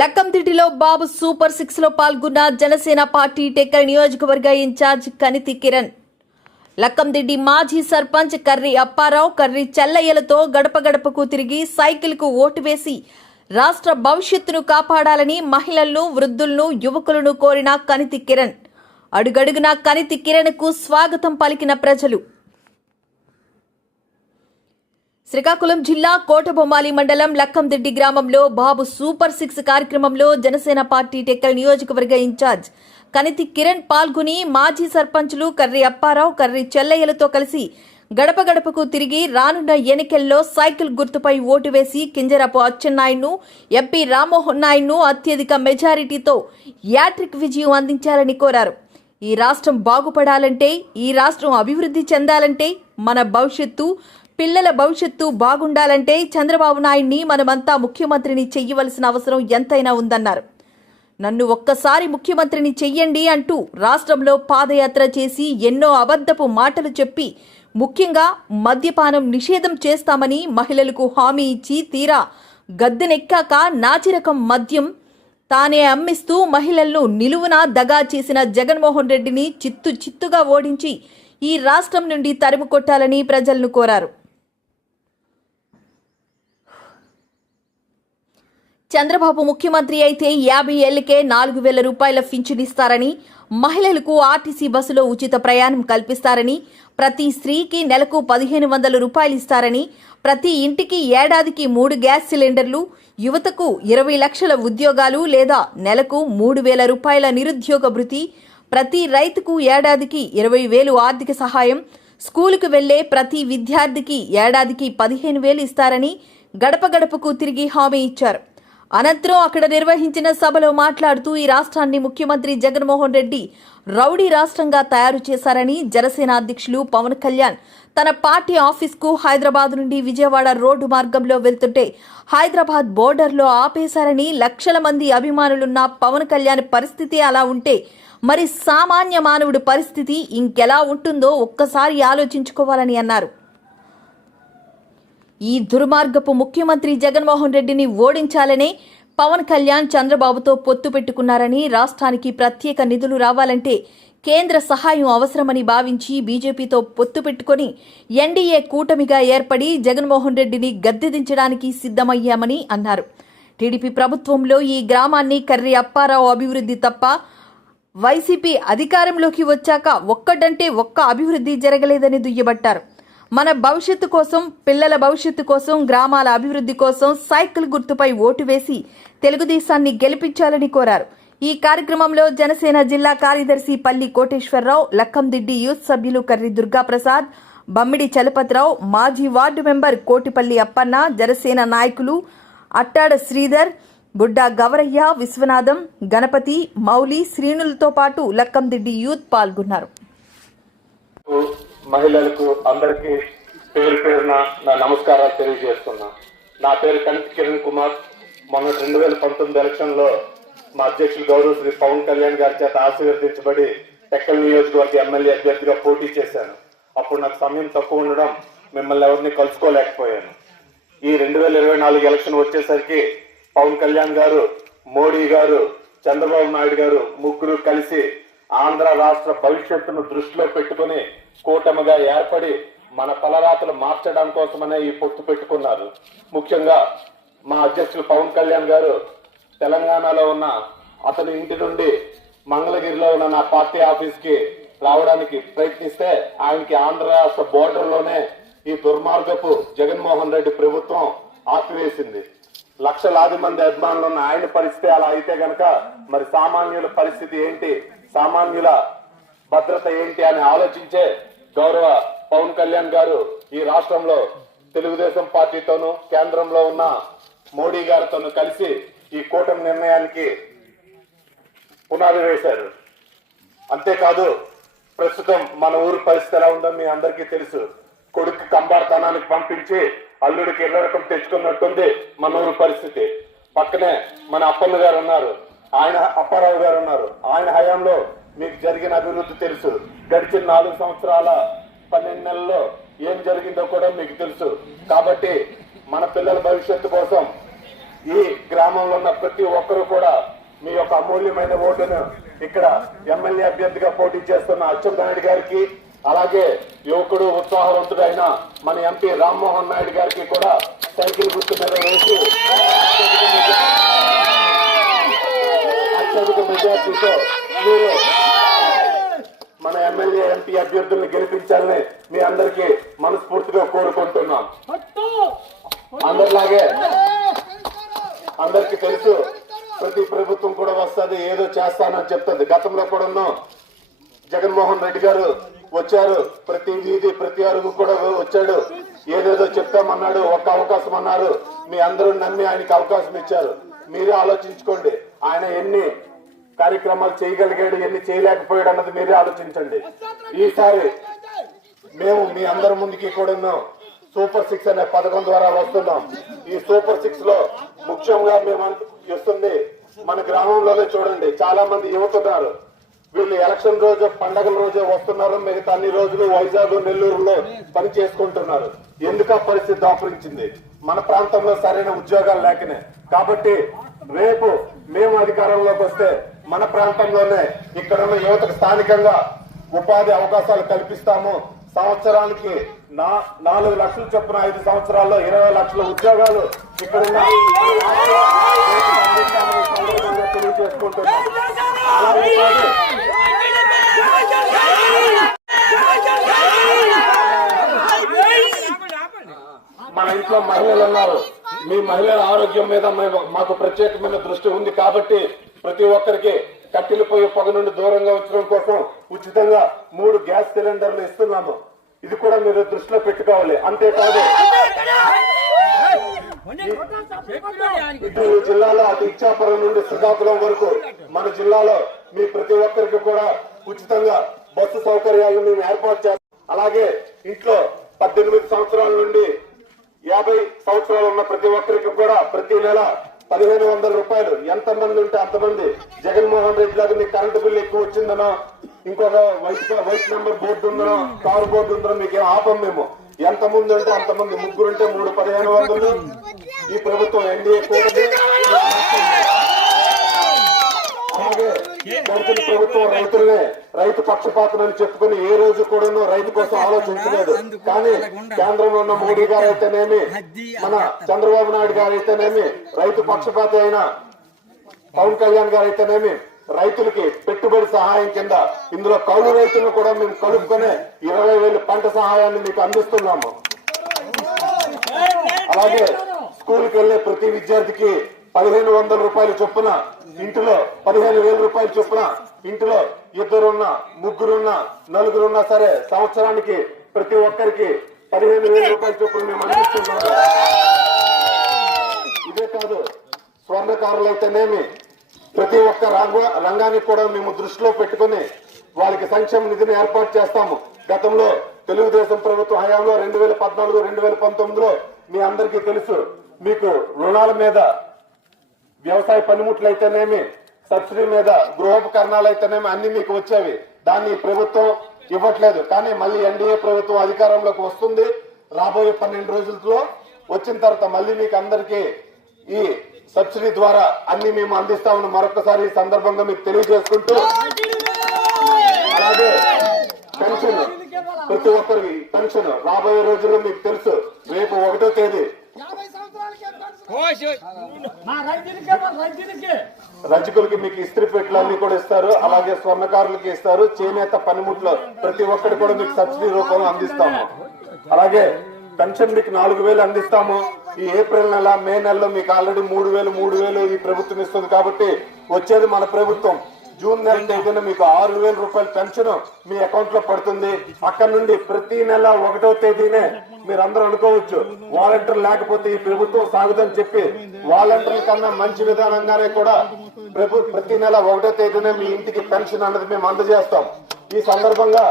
లక్కందిడ్డిలో బాబు super 6 లో పాల్గొన్న Janasena party టెక్కల్ నియోజకవర్గ ఇన్ఛార్జ్ కనితి కిరణ్. లక్కందిడ్డి మాజీ సర్పంచ్ కర్రి అప్పారావు, కర్రి చెల్లయ్యలతో గడప గడపకు తిరిగి సైకిల్కు ఓటు వేసి రాష్ట్ర భవిష్యత్తును కాపాడాలని మహిళలను, వృద్ధులను, యువకులను కోరిన కనితి కిరణ్. అడుగడుగునా కనితి కిరణ్కు స్వాగతం పలికిన ప్రజలు. శ్రీకాకుళం జిల్లా కోటబొమ్మాలి మండలం లక్కందిడ్డి గ్రామంలో బాబు సూపర్ 6 కార్యక్రమంలో జనసేన పార్టీ టెక్కల్ నియోజకవర్గ ఇన్ఛార్జ్ కనితి కిరణ్ పాల్గొని మాజీ సర్పంచులు కర్రి అప్పారావు, కర్రి చెల్లయ్యలతో కలిసి గడప గడపకు తిరిగి రానున్న ఎన్నికల్లో సైకిల్ గుర్తుపై ఓటు వేసి కింజరాపు అచ్చెన్నాయుడును, ఎంపీ రామ్మోహన్ నాయుడును అత్యధిక మెజారిటీతో యాట్రిక్ విజయం అందించాలని కోరారు. ఈ రాష్ట్రం బాగుపడాలంటే, ఈ రాష్ట్రం అభివృద్ధి చెందాలంటే, మన భవిష్యత్తు, పిల్లల భవిష్యత్తు బాగుండాలంటే చంద్రబాబు నాయుడిని మనమంతా ముఖ్యమంత్రిని చెయ్యవలసిన అవసరం ఎంతైనా ఉందన్నారు. నన్ను ఒక్కసారి ముఖ్యమంత్రిని చెయ్యండి అంటూ రాష్ట్రంలో పాదయాత్ర చేసి ఎన్నో అబద్ధపు మాటలు చెప్పి ముఖ్యంగా మద్యపానం నిషేధం చేస్తామని మహిళలకు హామీ ఇచ్చి తీరా గద్దెనెక్కాక నాచిరకం మద్యం తానే అమ్మిస్తూ మహిళలను నిలువునా దగా చేసిన జగన్మోహన్ రెడ్డిని చిత్తుగా ఓడించి ఈ రాష్ట్రం నుండి తరిమి కొట్టాలని ప్రజలను కోరారు. చంద్రబాబు ముఖ్యమంత్రి అయితే 50 ఏళ్లకే 4,000 రూపాయల పింఛన్ ఇస్తారని, మహిళలకు ఆర్టీసీ బస్సులో ఉచిత ప్రయాణం కల్పిస్తారని, ప్రతి స్త్రీకి నెలకు 1,500 రూపాయలు ఇస్తారని, ప్రతి ఇంటికి ఏడాదికి 3 గ్యాస్ సిలిండర్లు, యువతకు 20 లక్షల ఉద్యోగాలు లేదా నెలకు 3,000 రూపాయల నిరుద్యోగ భృతి, ప్రతి రైతుకు ఏడాదికి 20,000 ఆర్థిక సహాయం, స్కూలుకు వెళ్లే ప్రతి విద్యార్థికి ఏడాదికి 15,000 ఇస్తారని గడప గడపకు తిరిగి హామీ ఇచ్చారు. అనంతరం అక్కడ నిర్వహించిన సభలో మాట్లాడుతూ ఈ రాష్ట్రాన్ని ముఖ్యమంత్రి జగన్మోహన్ రెడ్డి రౌడీ రాష్ట్రంగా తయారు చేశారని, జనసేన అధ్యక్షులు పవన్ కళ్యాణ్ తన పార్టీ ఆఫీస్కు హైదరాబాద్ నుండి విజయవాడ రోడ్డు మార్గంలో వెళ్తుంటే హైదరాబాద్ బోర్డర్లో ఆపేశారని, లక్షల మంది అభిమానులున్న పవన్ కళ్యాణ్ పరిస్థితి అలా ఉంటే మరి సామాన్య మానవుడి పరిస్థితి ఇంకెలా ఉంటుందో ఒక్కసారి ఆలోచించుకోవాలని అన్నారు. ఈ దుర్మార్గపు ముఖ్యమంత్రి జగన్మోహన్ రెడ్డిని ఓడించాలనే పవన్ కళ్యాణ్ చంద్రబాబుతో పొత్తు పెట్టుకున్నారని, రాష్ట్రానికి ప్రత్యేక నిధులు రావాలంటే కేంద్ర సహాయం అవసరమని భావించి బీజేపీతో పొత్తు పెట్టుకుని ఎన్డీఏ కూటమిగా ఏర్పడి జగన్మోహన్ రెడ్డిని గద్దెదించడానికి సిద్ధమయ్యామని అన్నారు. టీడీపీ ప్రభుత్వంలో ఈ గ్రామాన్ని కర్రి అప్పారావు అభివృద్ధి తప్ప వైసీపీ అధికారంలోకి వచ్చాక ఒక్కటంటే ఒక్క అభివృద్ధి జరగలేదని దుయ్యబట్టారు. మన భవిష్యత్తు కోసం, పిల్లల భవిష్యత్తు కోసం, గ్రామాల అభివృద్ధి కోసం సైకిల్ గుర్తుపై ఓటు వేసి తెలుగుదేశాన్ని గెలిపించాలని కోరారు. ఈ కార్యక్రమంలో జనసేన జిల్లా కార్యదర్శి పల్లి కోటేశ్వరరావు, లక్కందిడ్డి యూత్ సభ్యులు కర్రి దుర్గాప్రసాద్, బమ్మిడి చలపతిరావు, మాజీ వార్డు మెంబర్ కోటిపల్లి అప్పన్న, జనసేన నాయకులు అట్టాడ శ్రీధర్, బుడ్డా గవరయ్య, విశ్వనాథం, గణపతి, మౌలి, శ్రీనులతో పాటు లక్కందిడ్డి యూత్ పాల్గొన్నారు. మహిళలకు అందరికీ పేరు పేరున నా నమస్కారాలు తెలియజేస్తున్నా. నా పేరు కనితి కిరణ్ కుమార్. మొన్న 2019 ఎలక్షన్లో మా అధ్యక్షులు గౌరవ శ్రీ పవన్ కళ్యాణ్ గారి చేత ఆశీర్వదించబడి టెక్కల్ నియోజకవర్గ ఎమ్మెల్యే అభ్యర్థిగా పోటీ చేశాను. అప్పుడు నాకు సమయం తక్కువ ఉండడం మిమ్మల్ని ఎవరిని కలుసుకోలేకపోయాను. ఈ 2024 ఎలక్షన్ వచ్చేసరికి పవన్ కళ్యాణ్ గారు, మోడీ గారు, చంద్రబాబు నాయుడు గారు ముగ్గురు కలిసి ఆంధ్ర రాష్ట్ర భవిష్యత్తును దృష్టిలో పెట్టుకుని కూటమిగా ఏర్పడి మన తలరాతలు మార్చడం కోసమనే ఈ పొత్తు పెట్టుకున్నారు. ముఖ్యంగా మా అధ్యక్షులు పవన్ కళ్యాణ్ గారు తెలంగాణలో ఉన్న అతని ఇంటి నుండి మంగళగిరిలో ఉన్న నా పార్టీ ఆఫీస్ కి రావడానికి ప్రయత్నిస్తే ఆయనకి ఆంధ్ర రాష్ట్ర బోర్డర్లోనే ఈ దుర్మార్గపు జగన్మోహన్ రెడ్డి ప్రభుత్వం ఆపివేసింది. లక్షలాది మంది అభిమానులు ఉన్న ఆయన పరిస్థితి అలా అయితే గనక మరి సామాన్యుల పరిస్థితి ఏంటి, సామాన్యుల భద్రత ఏంటి అని ఆలోచించే గౌరవ పవన్ కళ్యాణ్ గారు ఈ రాష్ట్రంలో తెలుగుదేశం పార్టీతోనూ కేంద్రంలో ఉన్న మోడీ గారితోనూ కలిసి ఈ కూటమి నిర్ణయానికి పునాది వేశారు. అంతేకాదు ప్రస్తుతం మన ఊరు పరిస్థితి ఎలా ఉందో మీ అందరికీ తెలుసు. కొడుకు కంబార్తనానికి పంపించి అల్లుడికి ఇళ్లరకం తెచ్చుకున్నట్టుంది మన ఊరు పరిస్థితి. పక్కనే మన అప్పన్న గారు ఉన్నారు, ఆయన అప్పారావు గారు ఉన్నారు. ఆయన హయాంలో మీకు జరిగిన అభివృద్ధి తెలుసు. గడిచిన 4 సంవత్సరాల 12 నెలల్లో ఏం జరిగిందో కూడా మీకు తెలుసు. కాబట్టి మన పిల్లల భవిష్యత్తు కోసం ఈ గ్రామంలో ఉన్న ప్రతి ఒక్కరూ కూడా మీ యొక్క అమూల్యమైన ఓటును ఇక్కడ ఎమ్మెల్యే అభ్యర్థిగా పోటీ చేస్తున్న అచ్చెన్నాయుడు గారికి, అలాగే యువకుడు ఉత్సాహవంతుడైన మన ఎంపీ రామ్మోహన్ నాయుడు గారికి కూడా సైకిల్ గుర్తు మీద వేసి అత్యధిక మెజార్టీతో మీరు మన ఎమ్మెల్యే ఎంపీ అభ్యర్థుల్ని గెలిపించాలని మీ అందరికీ మనస్ఫూర్తిగా కోరుకుంటున్నాం. అందరిలాగే అందరికీ తెలుసు, ప్రతి ప్రభుత్వం కూడా వస్తుంది, ఏదో చేస్తానని చెప్తుంది. గతంలో కూడా జగన్మోహన్ రెడ్డి గారు వచ్చారు, ప్రతి వీధి ప్రతి అరుగు కూడా వచ్చాడు, ఏదేదో చెప్తామన్నాడు, ఒక్క అవకాశం అన్నారు. మీ అందరూ నమ్మి ఆయనకి అవకాశం ఇచ్చారు. మీరే ఆలోచించుకోండి, ఆయన ఎన్ని కార్యక్రమాలు చేయగలిగాడు, ఎన్ని చేయలేకపోయాడు అన్నది మీరే ఆలోచించండి. ఈసారి మేము మీ అందరి ముందుకి కూడా సూపర్ 6 అనే పథకం ద్వారా వస్తున్నాం. ఈ సూపర్ 6 లో ముఖ్యంగా మేము ఇస్తుంది మన గ్రామంలోనే చూడండి, చాలా మంది యువత ఉన్నారు. వీళ్ళు ఎలక్షన్ రోజు పండగల రోజే వస్తున్నారు, మిగతా అన్ని రోజులు వైజాగ్ నెల్లూరులో పని చేసుకుంటున్నారు. ఎందుక పరిస్థితి దాపురించింది, మన ప్రాంతంలో సరైన ఉద్యోగాలు లేకనే. కాబట్టి రేపు మేము అధికారంలోకి వస్తే మన ప్రాంతంలోనే ఇక్కడున్న యువతకు స్థానికంగా ఉపాధి అవకాశాలు కల్పిస్తాము. సంవత్సరానికి 4 లక్షలు చొప్పున 5 సంవత్సరాల్లో 20 లక్షల ఉద్యోగాలు ఇక్కడున్న తెలియజేసుకుంటున్నాం. అలాగే మన ఇంట్లో మహిళలు ఉన్నారు, మీ మహిళల ఆరోగ్యం మీద మాకు ప్రత్యేకమైన దృష్టి ఉంది. కాబట్టి ప్రతి ఒక్కరికి కట్టెలు పోయి పొగ నుండి దూరంగా ఉంచడం కోసం ఉచితంగా 3 గ్యాస్ సిలిండర్లు ఇస్తున్నాము. ఇది కూడా మీరు దృష్టిలో పెట్టుకోవాలి. అంతేకాదు ఈ జిల్లాలో అటు ఇచ్చాపురం నుండి శ్రీకాకుళం వరకు మన జిల్లాలో మీ ప్రతి ఒక్కరికి కూడా ఉచితంగా బస్సు సౌకర్యాలను మేము ఏర్పాటు చేస్తాం. అలాగే ఇంట్లో 18 సంవత్సరాల నుండి 50 సంవత్సరాలు ఉన్న ప్రతి ఒక్కరికి కూడా ప్రతి నెల 1500 రూపాయలు, ఎంతమంది ఉంటే అంతమంది. జగన్మోహన్ రెడ్డి గారు మీకు కరెంటు బిల్లు ఎక్కువ వచ్చిందనో, ఇంకొక వైట్ నెంబర్ బోర్డు ఉందనో, కారు బోర్డు ఉందనో మీకేం ఆపం. మేము ఎంతమంది ఉంటే అంతమంది, ముగ్గురుంటే 3 1500. ఈ ప్రభుత్వం ఎన్డీఏ కూటమి. అలాగే గడిచిన ప్రభుత్వం రైతులనే రైతు పక్షపాతమని చెప్పుకుని ఏ రోజు కూడా రైతు కోసం ఆలోచించలేదు. కానీ కేంద్రంలో ఉన్న మోడీ గారు అయితేనేమి, మన చంద్రబాబు నాయుడు గారు అయితేనేమి, రైతు పక్షపాతి అయిన పవన్ కళ్యాణ్ గారు అయితేనేమి, రైతులకి పెట్టుబడి సహాయం కింద ఇందులో కౌలు రైతులను కూడా మేము కలుపుకొని 20,000 పంట సహాయాన్ని మీకు అందిస్తున్నాము. అలాగే స్కూల్కి వెళ్లే ప్రతి విద్యార్థికి 1500 రూపాయలు చొప్పున, ఇంటిలో 15,000 రూపాయలు చొప్పున, ఇంటిలో 2 ముగ్గురున్నా 4 సరే సంవత్సరానికి ప్రతి ఒక్కరికి 15,000 రూపాయల చొప్పున మేము అందిస్తున్నాము. ఇదే కాదు, స్వర్ణకారులైతేనేమి ప్రతి ఒక్క రంగానికి కూడా మేము దృష్టిలో పెట్టుకుని వాళ్ళకి సంక్షేమ నిధిని ఏర్పాటు చేస్తాము. గతంలో తెలుగుదేశం ప్రభుత్వం హయాంలో 2014, 2019లో మీ అందరికీ తెలుసు, మీకు రుణాల మీద, వ్యవసాయ పనిముట్లు అయితేనేమి, సబ్సిడీ మీద, గృహోపకరణాలు అయితేనేమి అన్ని మీకు వచ్చేవి. దాన్ని ప్రభుత్వం ఇవ్వట్లేదు. కానీ మళ్ళీ ఎన్డీఏ ప్రభుత్వం అధికారంలోకి వస్తుంది. రాబోయే 12 రోజుల్లో వచ్చిన తర్వాత మళ్ళీ మీకు అందరికీ ఈ సబ్సిడీ ద్వారా అన్ని మేము అందిస్తామని మరొకసారి ఈ సందర్భంగా మీకు తెలియజేసుకుంటూ, అలాగే పెన్షన్, ప్రతి ఒక్కరికి పెన్షన్ రాబోయే రోజుల్లో మీకు తెలుసు, రేపు 1వ తేదీ రజకులకి మీకు ఇస్త్రీ పెట్టెలు అన్ని కూడా ఇస్తారు. అలాగే స్వర్ణకారులకి ఇస్తారు. చేనేత పనిముట్లు ప్రతి ఒక్కటి కూడా మీకు సబ్సిడీ రూపంలో అందిస్తాము. అలాగే పెన్షన్ మీకు 4,000 అందిస్తాము. ఈ ఏప్రిల్ నెల, మే నెలలో మీకు ఆల్రెడీ 3,000 ఈ ప్రభుత్వం ఇస్తుంది. కాబట్టి వచ్చేది మన ప్రభుత్వం. జూన్ నెల తేదీన మీకు 6,000 రూపాయల పెన్షన్ మీ అకౌంట్ లో పడుతుంది. అక్కడ నుండి ప్రతి నెల 1వ తేదీనే మీరందరూ అనుకోవచ్చు, వాలంటీర్ లేకపోతే ఈ ప్రభుత్వం సాగుదని చెప్పి, వాలంటీర్ల కన్నా మంచి విధానంగానే కూడా ప్రతి నెల 1వ తేదీనే మీ ఇంటికి పెన్షన్ అన్నది మేము అందజేస్తాం. ఈ సందర్భంగా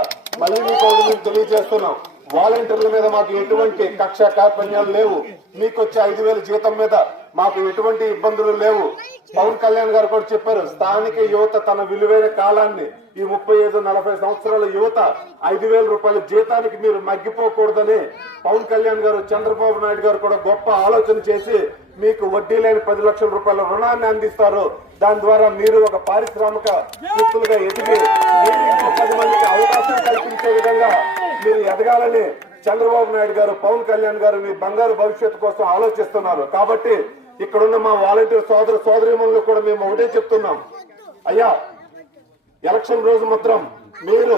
మళ్ళీ మీకు మేము తెలియజేస్తున్నాం, వాలంటీర్ల మీద మాకు ఎటువంటి కక్ష కార్పణ్యాలు లేవు. మీకు వచ్చే 5,000 జీతం మీద మాకు ఎటువంటి ఇబ్బందులు లేవు. పవన్ కళ్యాణ్ గారు కూడా చెప్పారు, స్థానిక యువత తన విలువైన కాలాన్ని, ఈ 35-40 సంవత్సరాల యువత 5,000 రూపాయల జీతానికి మీరు మగ్గిపోకూడదని పవన్ కళ్యాణ్ గారు, చంద్రబాబు నాయుడు గారు కూడా గొప్ప ఆలోచన చేసి మీకు వడ్డీ లేని 10 లక్షల రూపాయల రుణాన్ని అందిస్తారు. దాని ద్వారా మీరు ఒక పారిశ్రామిక వ్యక్తులుగా ఎదిగి మీరు ఇంకో 10 మందికి అవకాశం కల్పించే విధంగా మీరు ఎదగాలని చంద్రబాబు నాయుడు గారు, పవన్ కళ్యాణ్ గారు మీ బంగారు భవిష్యత్తు కోసం ఆలోచిస్తున్నారు. కాబట్టి ఇక్కడున్న మా వాలంటీర్ సోదర సోదరీమణులు కూడా మేము ఒకటే చెప్తున్నాం, అయ్యా ఎలక్షన్ రోజు మాత్రం మీరు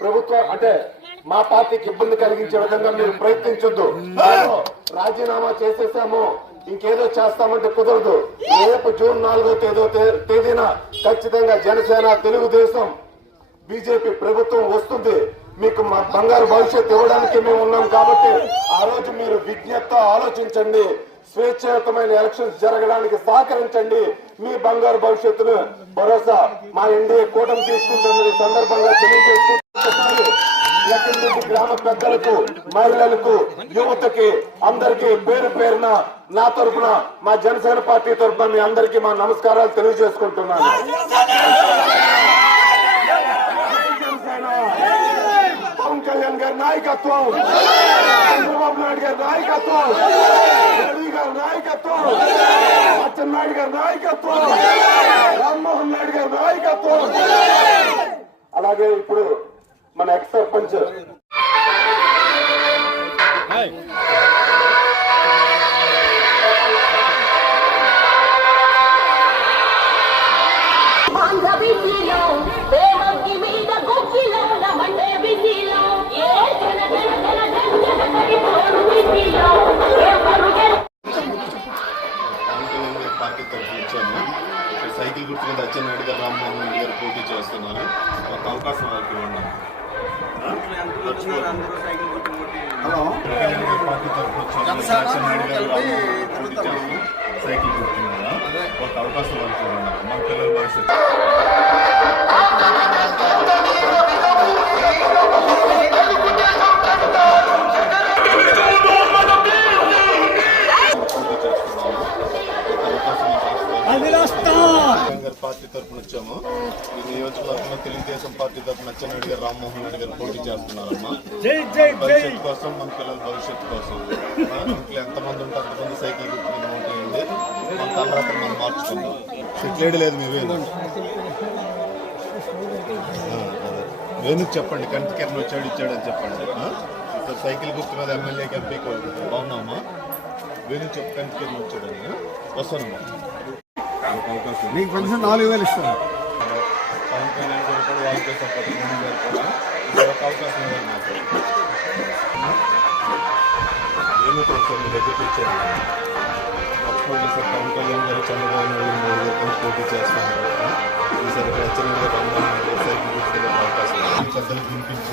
ప్రభుత్వం అంటే మా పార్టీకి ఇబ్బంది కలిగించే విధంగా మీరు ప్రయత్నించొద్దు. రాజీనామా చేసేసాము ఇంకేదో చేస్తామంటే కుదరదు. రేపు జూన్ 4వ తేదీన ఖచ్చితంగా జనసేన, తెలుగుదేశం, బీజేపీ ప్రభుత్వం వస్తుంది. మీకు మా బంగారు భవిష్యత్తు ఇవ్వడానికి మేము ఉన్నాం. కాబట్టి ఆ రోజు మీరు విజ్ఞతతో ఆలోచించండి. స్వేచ్ఛాయుతమైన ఎలక్షన్స్ జరగడానికి సహకరించండి. మీ బంగారు భవిష్యత్తును భరోసా మా ఎన్డీఏ కూటమి తీసుకుంటుందని సందర్భంగా తెలియజేసుకుంటున్నారు. లక్ష్మీరెడ్డి గ్రామ పెద్దలకు, మహిళలకు, యువతకి అందరికీ పేరు పేరున నా తరఫున, మా జనసేన పార్టీ తరఫున మీ అందరికీ మా నమస్కారాలు తెలియజేసుకుంటున్నాను. పవన్ కళ్యాణ్ గారి నాయకత్వం, చంద్రబాబు నాయుడు గారి నాయకత్వం, మోడీ గారి నాయకత్వం, అచ్చెన్నాయుడు గారి నాయకత్వం, రామ్మోహన్ నాయుడు గారి నాయకత్వం, అలాగే ఇప్పుడు మన ఎక్స్ సర్పంచ్ పార్టీ తరఫున వచ్చాము. సైకిల్ గుర్తు మీద అచ్చెన్నాయుడు గారు, రామ్మోహన్ రెడ్డి గారు పోటీ చేస్తున్నారు. ఒక అవకాశం వాళ్ళకి ఇవ్వండి. హలో, పార్టీ తరఫున వచ్చాము. అచ్చెన్నాయుడు గారు, రామ్మోహన్ రెడ్డి పోటీ చేస్తాము. సైకిల్ గుర్తు మీద ఒక అవకాశం వాళ్ళకి ఇవ్వండి. మా పిల్లల భవిష్యత్తు పార్టీ తరఫున వచ్చాము. ఈ నియోజకవర్గంలో తెలుగుదేశం పార్టీ తరఫున అచ్చెన్నాయుడు గారు, రామ్మోహన్ రెడ్డి గారు పోటీ చేస్తున్నారమ్మా. భవిష్యత్తు కోసం, మన పిల్లల భవిష్యత్తు కోసం ఎంతమంది ఉంటే అంతమంది సైకిల్ గుర్తు మీద ఉంటాయండి. మన తర్వాత మనం మార్చుకుందాం. సిట్లేడు లేదు మీరు ఎందుకు చెప్పండి. కంటికెర్లు వచ్చాడు ఇచ్చాడని చెప్పండి. సైకిల్ గుర్తు మీద ఎమ్మెల్యేకి, ఎంపీకి బాగున్నామా? వేణు చెప్పు, కంటికెర్లు వచ్చాడని వస్తానమ్మా. మీకు పెన్షన్ 4,000 ఇస్తాను. పవన్ కళ్యాణ్ గారు కూడా వాళ్ళకే సపోర్ట్, మోడీ గారు కూడా ఒక అవకాశం ఇవ్వాలి నాకు. ఏమో కొంచెం మీ దగ్గరికి వచ్చారు. పోటీ సార్ పవన్ కళ్యాణ్ గారు, చంద్రబాబు నాయుడు, మోడీ గారు పోటీ చేస్తున్నారు. ఈసారి అచ్చెన్నాయుడు గారు, రామ్మోహన్ రెడ్డి గారు సైకిల్ గుర్తుగా అవకాశం పెద్దలకు వినిపించు.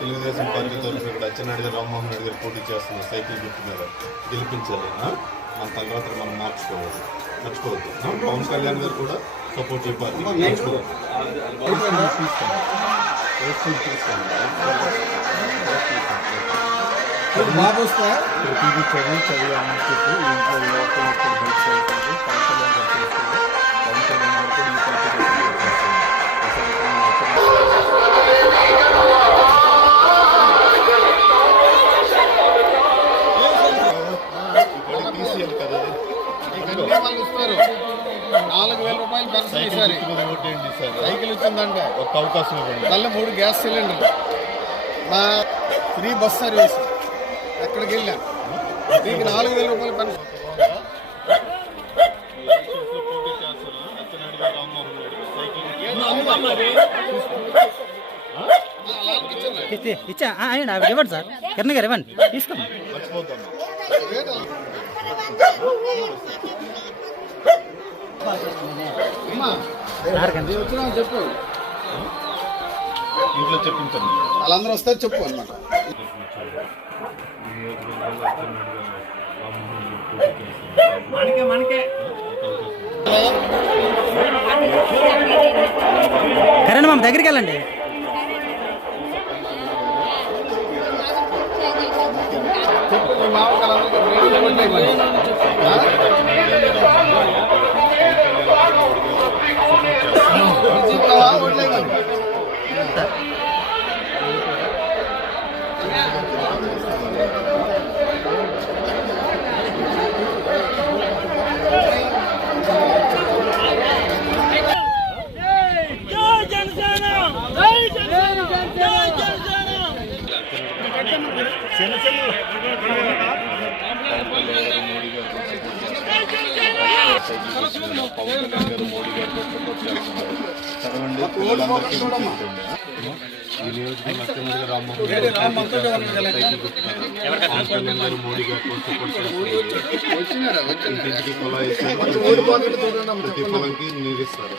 తెలుగుదేశం పార్టీ తరఫున ఇక్కడ అచ్చెన్నాయుడు గారు, రామ్మోహన్ రెడ్డి గారు పోటీ చేస్తున్నారు. సైకిల్ గుర్తు మీద గెలిపించాలి. మన తర్వాత మనం మర్చిపోవద్దు. పవన్ కళ్యాణ్ గారు కూడా సపోర్ట్ ఇవ్వాలి. బాబు వస్తా ప్రతిదీ చదివి అమ్మ చెప్పి ఇంట్లో పవన్ కళ్యాణ్ గారు చేస్తారు. పవన్ కళ్యాణ్ గారు కూడా ఈ పార్టీ తీసేయాలి కదా. 4,000 రూపాయలు పెన్షన్ ఈసారి. ఓటేయండి సార్. సైకిల్ వచ్చిందంటే ఒక అవకాశం ఇవ్వండి. మళ్ళీ 3 గ్యాస్ సిలిండర్లు, మా ఫ్రీ బస్ సర్వీస్. ఎక్కడికి వెళ్ళాం మీకు 4,000 రూపాయలు పెన్షన్. ఇచ్చా ఇవ్వండి సార్. కిరణ్ గారు ఇవ్వండి, తీసుకోండి. వచ్చినా చెప్పు, ఇంట్లో చెప్పించండి. వాళ్ళందరూ వస్తారు చెప్పు అనమాట. కరణ్ మామ దగ్గరికి వెళ్ళండి. చెప్పు మీ మామకాలందరూ మోడీ గారు పవన్ కళ్యాణ్ గారు మోడీ గారు సపోర్ట్ చేస్తున్నారు. చదవండి, పిల్లలందరికీ గుర్తుంటుంది. ఈ నియోజకవర్గం ముఖ్యమంత్రిగా రామ్మోహన్ గారు సైకిల్ గుర్తున్నారు. పవన్ కళ్యాణ్ గారు మోడీ గారు సపోర్ట్ చేస్తున్నారు. ఇంటింటికి కుళాయి ఇస్తారు, ప్రతి పొలంకి నీరు ఇస్తారు.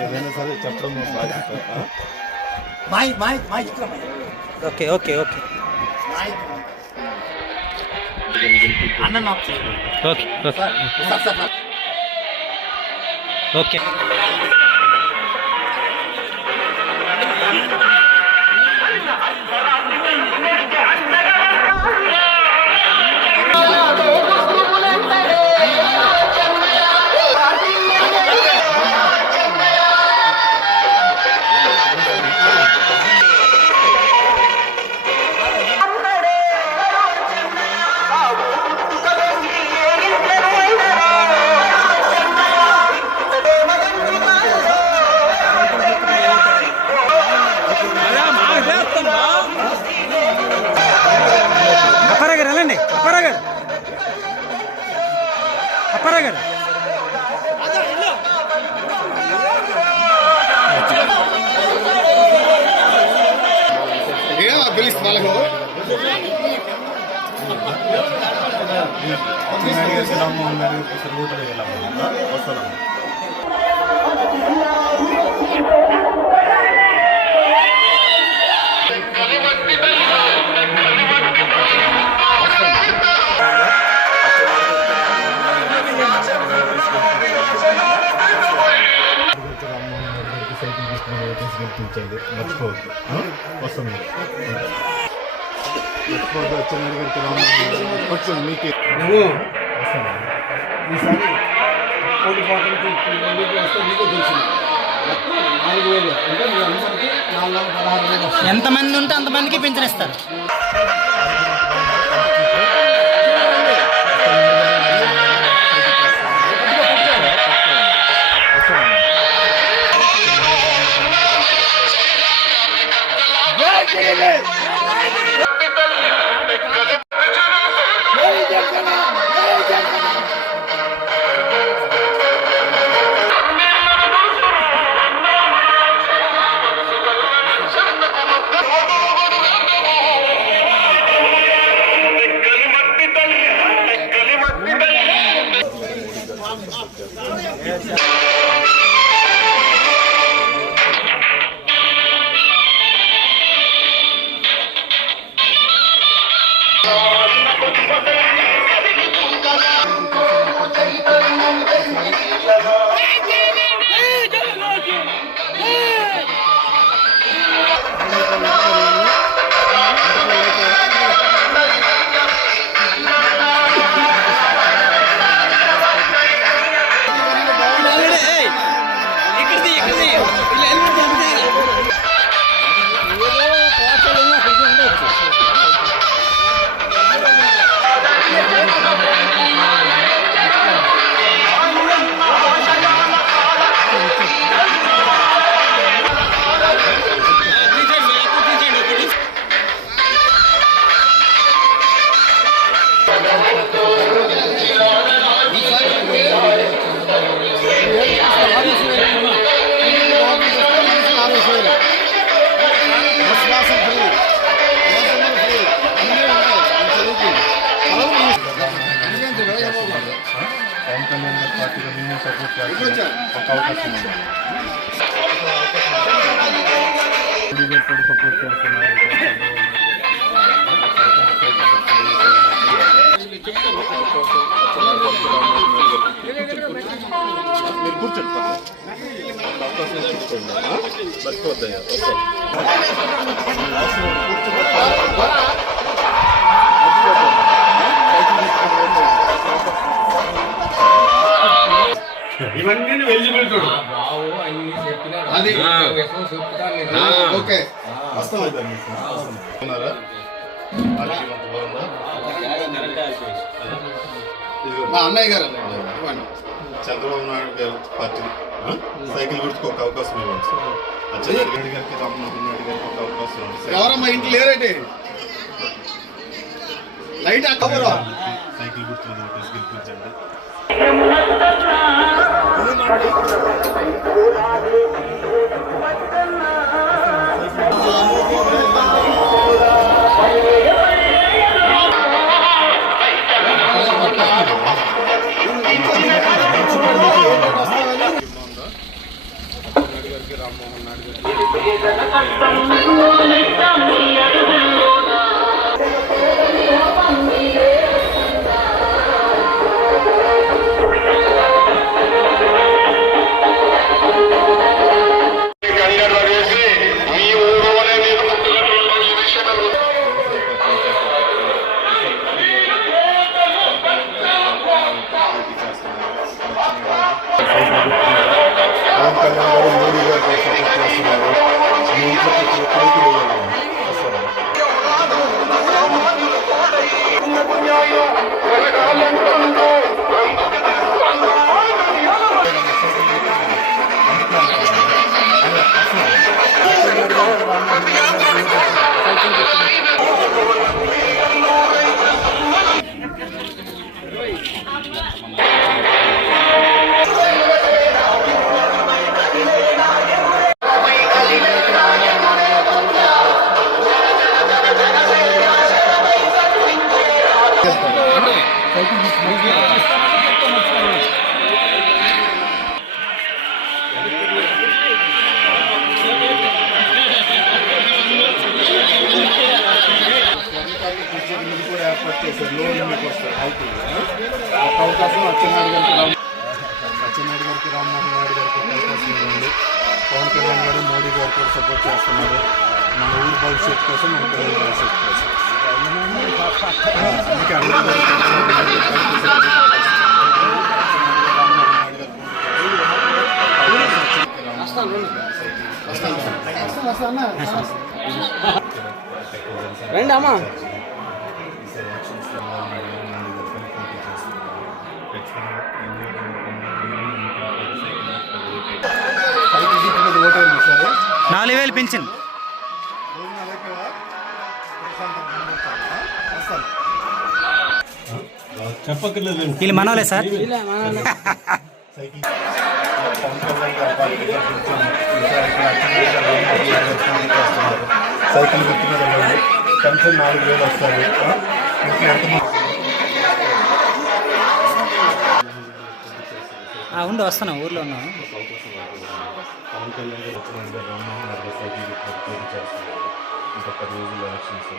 ఏదైనా సరే చెప్పడం బాధ్యత. Okay okay okay okay okay. అప్పారాగారు వెళ్ళండి, అప్పారాగారు అప్పారాగారు. పిలిస్తే వాళ్ళకు రామ్మోహన్ గారు వస్తాను. మర్చిపోవద్దు, వస్తాను. మర్చిపోవద్దు, అచ్చెన్నాయుడు గారికి రామ్మోహన్ గారు వచ్చాను మీకే వస్తాను. ఈసారి కోటి పాటలకి వస్తే మీకు తెలిసింది 4,000 అంటే మీ అందరికీ 4,16,000 వస్తుంది. ఎంతమంది ఉంటే అంతమందికి పింఛన్ ఇస్తారు. పవన్ కళ్యాణ్ గారి పార్టీలో మేము సపోర్ట్ చేస్తాం. ఒక అవకాశం ఉంది. మోడీ గారు కూడా సపోర్ట్ చేస్తున్నారు. మీరు కూర్చోండి, అవకాశం తీసుకోండి, మర్చిపోద్దయ్యా. ఇవన్నీ ఎలిజిబిలిటీ అది ఓకే వస్తాం అయితే. ఉన్నారా? పార్టీ అంత బాగుందా? ఇదిగో మా అన్నయ్య గారు ఇవ్వండి. చంద్రబాబు నాయుడు గారు పార్టీ సైకిల్ గుర్తుకు ఒక అవకాశం ఇవ్వండి. అచ్చెన్నాయుడు గారికి రామ్మోహన్ నాయుడు గారికి ఒక అవకాశం ఇవ్వండి. ఎవరమ్మా ఇంటి లేరండి లైట్ అక్కవరా సైకిల్ గుర్తు గెలిపించండి. గారికి రామ్మోహన్ నాయుడు పవన్ కళ్యాణ్ గారు మోడీ గారు సపోర్ట్ చేస్తున్నారు. మీ ఇంట్లో ప్రతి ఒక్కరికి కూడా ఏర్పాటు చేశారు. లోన్ మీకు వస్తారు. ఒక అవకాశం అచ్చెన్నాయుడు గారికి రామ్మోహన్ నాయుడు గారికి అవకాశం ఇవ్వండి. పవన్ కళ్యాణ్ గారు మోడీ గారు కూడా సపోర్ట్ చేస్తున్నారు. మన ఊరి భవిష్యత్తు కోసం, మన పిల్లల భవిష్యత్తు కోసం. అందుకే రండి అమ్మా. ఓటేయండి సార్. 4000 పింఛన్. చెప్పక్కర్లేదు. వీళ్ళు మనోలే సార్. సైకిల్ పవన్ కళ్యాణ్ గారు పార్టీ సైకిల్ గుర్తు మీద వెళ్ళండి. పెన్షన్ 4000 వస్తుంది. ఉండు వస్తాను, ఊర్లో ఉన్నాను. పవన్ కళ్యాణ్ గారు వచ్చిన రామ్మోహన్ గారు సైకిల్ గుర్తు చేస్తున్నారు. ఇంకా 10 రోజులు ఎలక్షన్స్.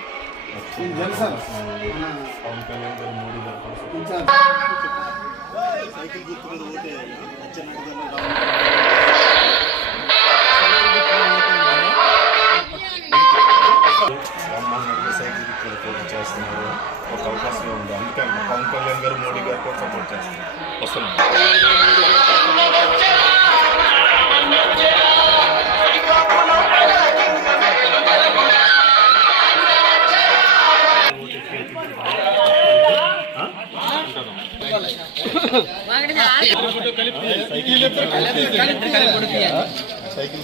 పవన్ కళ్యాణ్ గారు మోడీ గారు సైకిల్ గుర్తు మీద ఓటే అచ్చెన్నాయుడు రామ్మోహన్ గారు సైకిల్ గుర్తు మీద పోటీ చేస్తున్నారు. ఒక అవకాశం ఉంది. అందుకే పవన్ కళ్యాణ్ గారు మోడీ గారు కూడా సపోర్ట్ చేస్తున్నారు. వస్తున్నాం. సైకిల్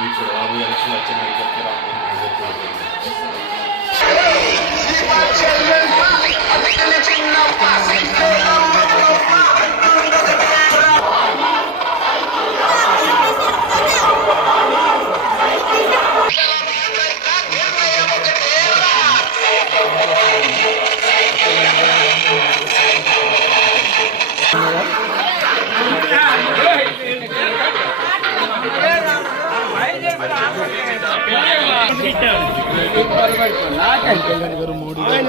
మీకు రాబోయే ఎలక్షన్ అచ్చెన్నాయుడు గారికి రామ్మోహన్ గారు మోడీ గారు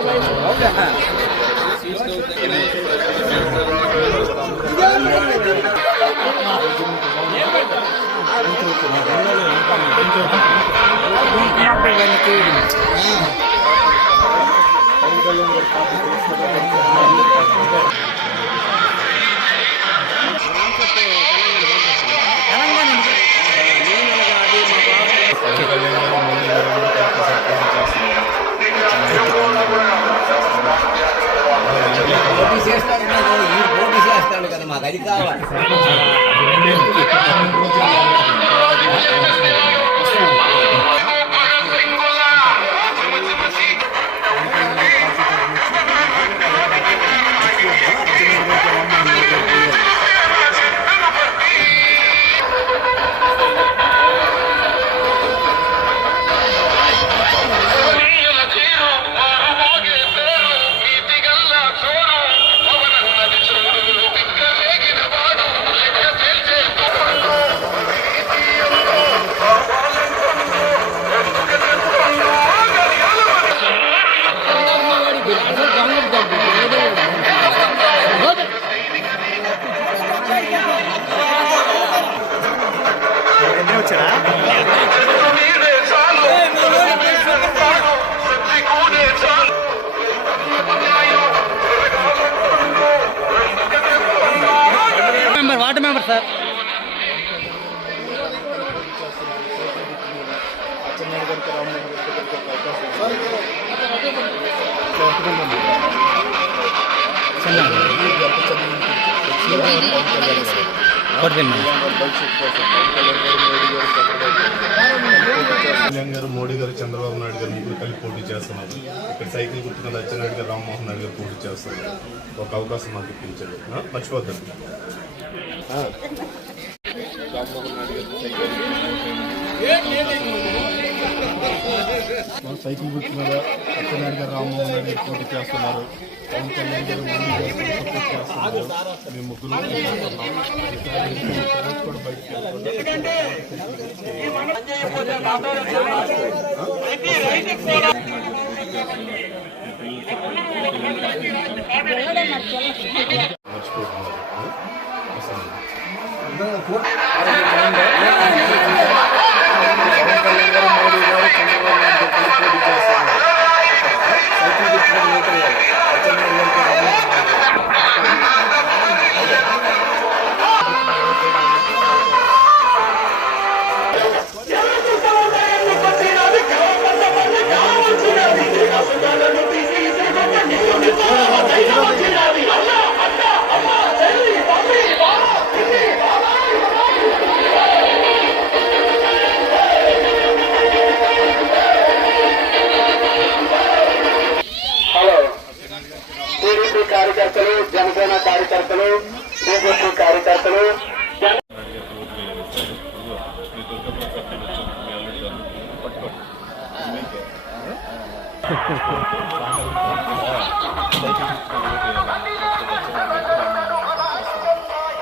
చేస్తాడు కదా మాకు అది కావాలి. Ward member sir. కళ్యాణ్ గారు, మోడీ గారు, చంద్రబాబు నాయుడు గారు ముగ్గురు కలిసి పోటీ చేస్తున్నారు. ఇక్కడ సైకిల్ గుర్తున్న అచ్చెన్నాయుడు గారు, రామ్మోహన్ నాయుడు గారు పోటీ చేస్తున్నారు. ఒక అవకాశం మాకు ఇప్పించారు. మర్చిపోద్దండి. రామ్మోహన్ నాయుడు గారు సైకిల్ గుర్తున్న అచ్చెన్నాయుడు గారు, రామ్మోహన్ నాయుడు గారు పోటీ చేస్తున్నారు. పవన్ కళ్యాణ్ గారు, మోడీ గారు సపోర్ట్ చేస్తున్నారు. మేము ముగ్గురు కూడా బయటకు టీడీపీ కార్యకర్తలు, జనసేన కార్యకర్తలు, బీజేపీ కార్యకర్తలు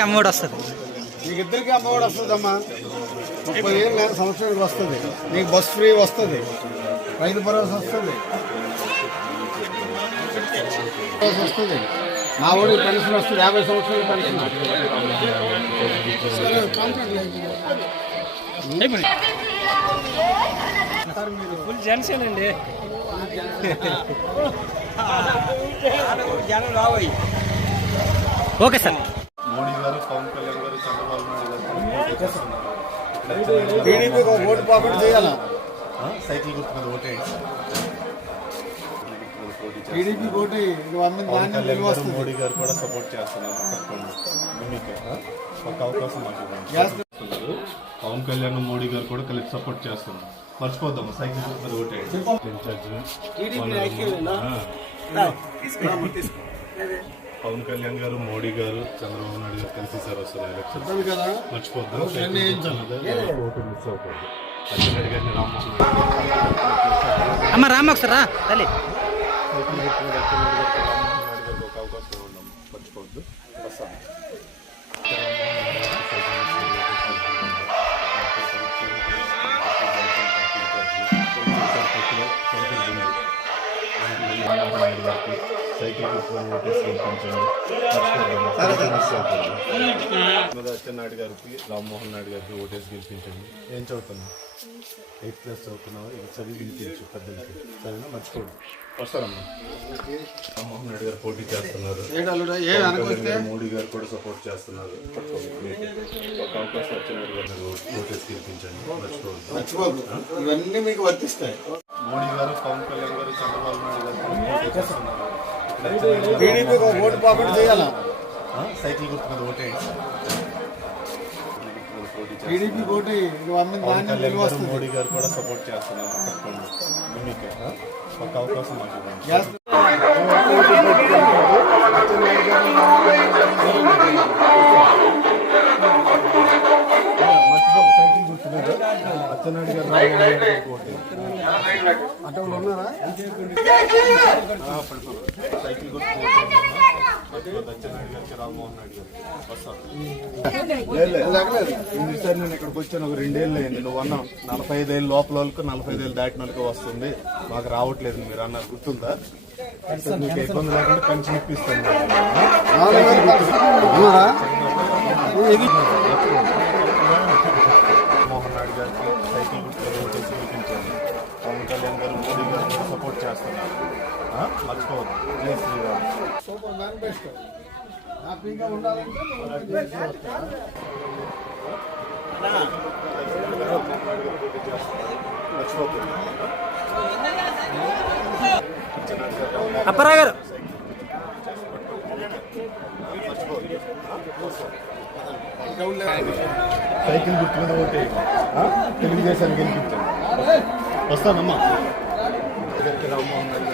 అమ్మఒడి వస్తుంది. మీకు ఇద్దరికి అమ్మఒడి వస్తుందమ్మా. 30 ఏళ్ళు సంవత్సరానికి వస్తుంది. మీకు బస్ ఫ్రీ వస్తుంది, రైతు భరోసా వస్తుంది, వస్తుంది. మా ఊరికి పెన్షన్ వస్తుంది, 50 సంవత్సరాల పెన్షన్. ఫుల్ జనసేన అండి. Okay sir. మోడీ గారు, పవన్ కళ్యాణ్ గారు, చంద్రబాబు నాయుడు గారు టీడీపీకి ఒక ఓటు పాపట్ చేయాలా? సైకిల్ గుర్తున్నది ఓటే. టీడీపీ ఓటు పవన్ కళ్యాణ్ గారు, మోడీ గారు కూడా సపోర్ట్ చేస్తున్నారు. మీకు ఒక అవకాశం మాకు ఇవ్వండి. పవన్ కళ్యాణ్, మోడీ గారు కూడా కలిసి సపోర్ట్ చేస్తున్నారు. మర్చిపోద్దాం, సైకిల్ గుర్తున్నది ఓటే. పవన్ కళ్యాణ్ గారు, మోడీ గారు, చంద్రబాబు నాయుడు గారు కలిసి సార్ వస్తున్నారు ఎలక్షన్. మర్చిపోద్దాం, ఓటు మిస్ అవ్వకూడదు. అచ్చెన్నాయుడు గారిని, రామ్మోహన్ అమ్మ రామ్మ ఒకసారి రా తల్లి. సైకిల్ గుర్తున్నది అచ్చెన్నాయుడు గారికి, రామ్మోహన్ నాయుడు గారికి ఒక అవకాశం ఇవ్వండి. మర్చిపోవద్దు. వస్తాను. సైకిల్ గుర్తుపని ఓటేసి గెలిపించండి. మీద అచ్చెన్నాయుడు గారికి రామ్మోహన్ నాయుడు గారికి ఓటేసి గెలిపించండి. ఏం చదువుతున్నావు? 8th క్లాస్ చదువుతున్నావు. ఇది చదివి వినిపించు పెద్దలకి, సరేనా? మర్చిపోడు. వస్తారమ్మా. రామ్మోహన్ నాయుడు గారు పోటీ చేస్తున్నారు. మోడీ గారు కూడా సపోర్ట్ చేస్తున్నారు. ఒక అవకాశం అచ్చెన్నాయుడు గారిని ఓటేసి గెలిపించండి. మర్చిపోవద్దు. ఇవన్నీ మీకు వర్తిస్తాయి. మోడీ గారు, పవన్ కళ్యాణ్ గారు, చంద్రబాబు నాయుడు గారు పోటీ చేస్తున్నారు. టీడీపీకి ఓటు పాపడి చేయాలా? సైకిల్ గుర్తు మీద ఓటేయండి. టీడీపీ ఓటు పవన్ కళ్యాణ్ గారు, మోడీ గారు కూడా సపోర్ట్ చేస్తున్నారు. పట్టుకోండి. మీకే ఒక అవకాశం మాకు ఇవ్వండి. మర్చిపోక సైకిల్ గుర్తు మీద అచ్చెన్నాయుడు గారు అటోళ్ళు ఉన్నారా? సైకిల్ గుర్తు అచ్చెన్నాయుడు గారికి, రామ్మోహన్ నాయుడు గారికి వస్తారు. ఈసారి నేను ఇక్కడికి వచ్చాను ఒక 2 ఏళ్ళు అయింది. నువ్వు అన్నావు 45 ఏళ్ళ లోపల వాళ్ళకి, 45 ఏళ్ళు దాటిన వాళ్ళకి వస్తుంది, మాకు రావట్లేదు మీరు అన్నారు. గుర్తుందా? మీకు ఇబ్బంది లేకుండా పెన్షన్ ఇప్పిస్తాను. మోహన్ నాయుడు గారికి సైకిల్ గుర్తు ఓటేసి గెలిపించండి. పవన్ కళ్యాణ్ గారు, మోడీ గారు కూడా సపోర్ట్ చేస్తున్నారు. మర్చిపోవద్దు. జై శ్రీరామ్. సూపర్ మేనిఫెస్టో హ్యాపీగా ఉండాలంటే అప్పరా గారు సైకిల్ గుర్తు మీద ఓటే తెలుగుదేశాన్ని గెలిపించండి. వస్తానమ్మా. రామ్మోహన్ నాయుడు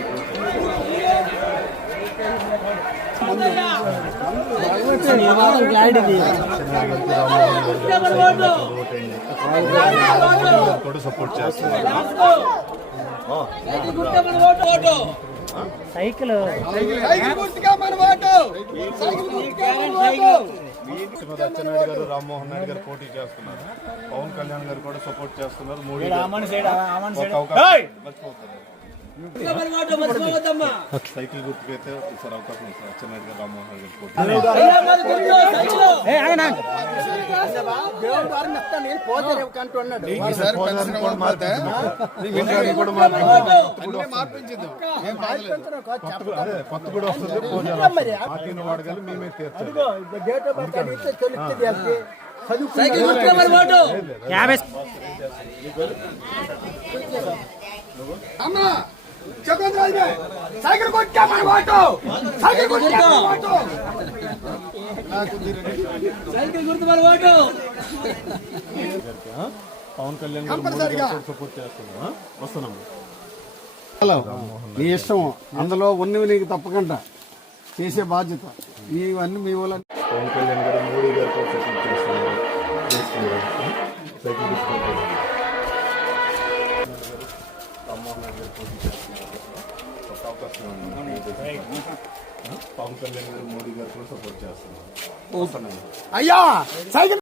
కూడా సపోర్ట్ చేస్తున్నారు. సైకిల్ అచ్చెన్నాయుడు గారు, రామ్మోహన్ నాయుడు గారు పోటీ చేస్తున్నారు. పవన్ కళ్యాణ్ గారు కూడా సపోర్ట్ చేస్తున్నారు. మోడీ గారు ఒక అవకాశం మర్చిపోతున్నారు. సైకిల్ గుర్తుకైతే ఈసారి అవకాశం ఇస్తారు. అచ్చెన్నాయుడు గారు, రామ్మోహన్ నాయుడు గారు పోటీ. ఈసారి పెన్షన్ కూడా మార్పించిద్దాం. కొత్త కూడా వస్తుంది. పార్టీని వాడగలి మేమే తీర్చాలి. 50 అమ్మా చెప్పండి సైకిల్ కొట్టా మన ఓటు. సైకిల్ కొట్టా ఓటు. సైకిల్ గుర్తు మన ఓటు. పవన్ కళ్యాణ్ గారు, మోడీ గారు సపోర్ట్ చేస్తున్నా. వస్తున్నాము. నీ ఇష్టం, అందులో ఉన్నవి నీకు తప్పకుండా చేసే బాధ్యత. ఇవన్నీ మీ వాళ్ళ పవన్ కళ్యాణ్ గారు, మోడీ గారు కూడా సపోర్ట్ చేస్తున్నారు. సైకిల్ తీసుకుంటారు. రామ్మోహన్ నాయుడు గారు పోటీ చేస్తున్నారు. ఒక అవకాశం పవన్ కళ్యాణ్ గారు, మోడీ గారు కూడా సపోర్ట్ చేస్తున్నారు. అయ్యా సైకిల్